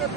50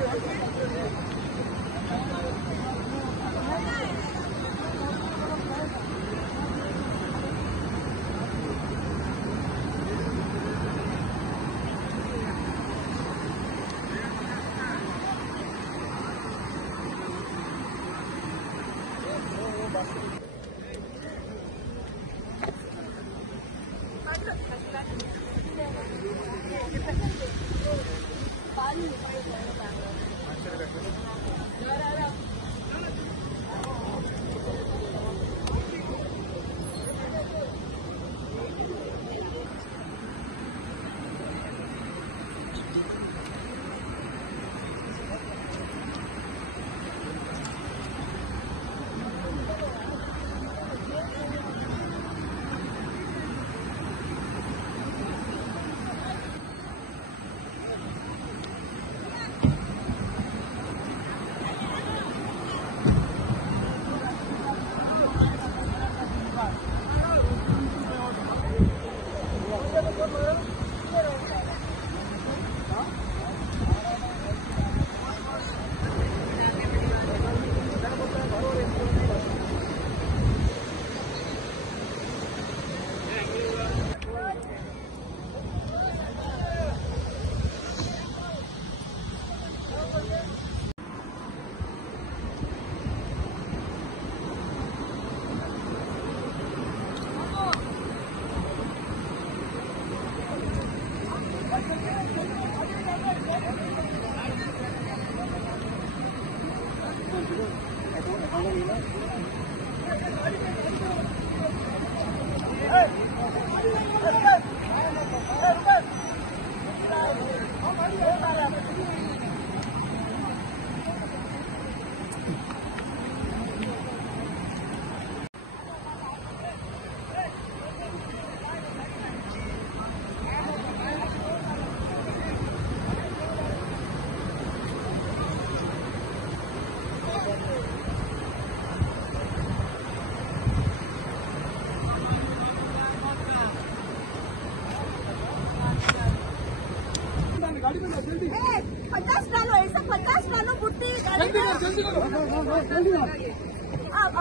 डालो, ऐसा 50 डालो बुट्टी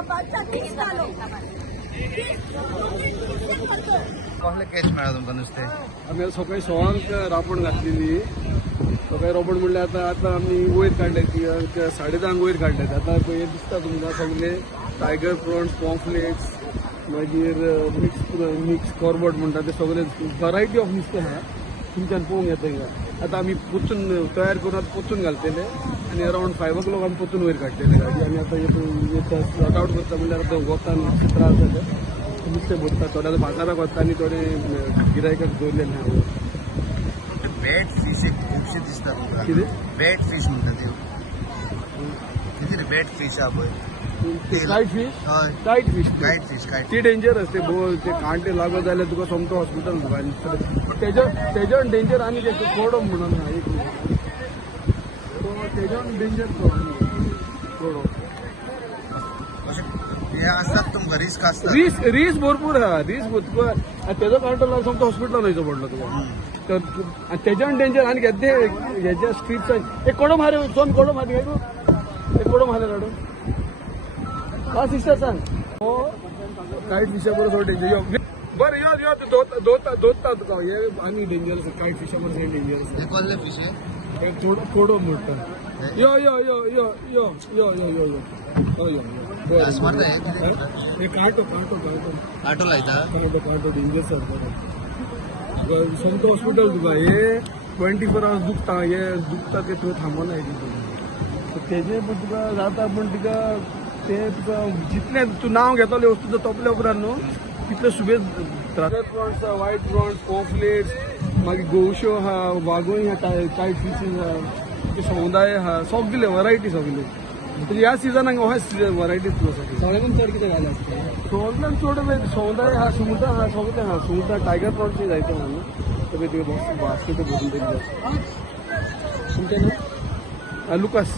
बच्चा 30 डालो. कसले कॅच मेळ्ळा तुमकां नुस्तें? आमी सकाळी 6 रापण घातलेली. सकाळी रापण म्हणले आता आमी वयर काडले 10:30 वयर काडले. आता हे दिसता तुमकां सगळे टायगर प्रॉन्स, पॉम्फ्लेट्स, मागीर मिक्स कॉर्बट म्हणटा ते सगळे वरायटी ऑफ नुस्तें आहा. तुमच्यान पळोवंक येता हिंगा. आता आमी पोचून तयार करून आता पोचून घालतले आनी अरावंड 5 o'clock आमी पोचून वयर काडटले गाडी. आनी आता सॉर्ट आउट करता म्हणल्यार आता वतान त्रास जाता. नुस्तें भरता थोडे बाजाराक वता आनी थोडे गिरायकाक दवरले ना. बॅट फीश एक खुबशे दिसता तुमकां. कितें बॅट फीश म्हणटा ते कितें रे बॅट फीश आहा पळय कायट फीश. हय कायट फीश कायट फीश कायट ती डेंजरस. ते कांटे लागत जाल्यार तुका सोमतो हॉस्पिटल तेजन डेंजर. आनी कोडो म्हणून तेजन डेंजर कोडो अशें हे आसतात तुमकां रिस्क आसता. रिस्क भरपूर आहा. रिस्क तुका तेजो कांटो लागून सोमतो हॉस्पिटलान वयचो पडलो तुका. तर तेजन डेंजर. आनी हेच्या स्ट्रीट्सान एक कोडो मारे सोम कोडो मारे एक कोडो मारे काडू. हा सिस्टर सांग. हो कायट फिशा बरोबर डेंजर. बरं यो दोता तुका हे आनी डेंजरस. कायट फिशा बरोबर हे डेंजरस. हे कसले फीश आहे? कोडो म्हणटा. यो यो यो यो यो यो यो यो यो यो हे कांटो आटो लायता. कांटो डेंजर सर. सोमतो हॉस्पिटल तुका हे 24 hours दुखता. हे दुखता ते तूं थांबना. तेजे पण तुका जाता पण तुका ते तुका जितले तूं नांव घेतले वस्तूचं तोपल्या उपरांत न्हू तितले सुबेज प्रॉन्स, व्हायट प्रॉन्स, पॉम्फ्लेट्स, मागीर गोवश्यो आहा, वागोय आहा, कायट फिशीस आहा, सौंदाय आहा, सगळे वरायटी सगळे. ह्या सिजनाक अशें वरायटीज सगळ्यांत चड कितें घालता? सगळ्यांत चड सौंदाय आहा, सुंगटां आहा, सगळें आहा. सुंगटां टायगर प्रॉन्स जायते आहा न्हू. सगळे तुगे बास्केट भरून दिल्ले. तुमचें नांव? लुकास.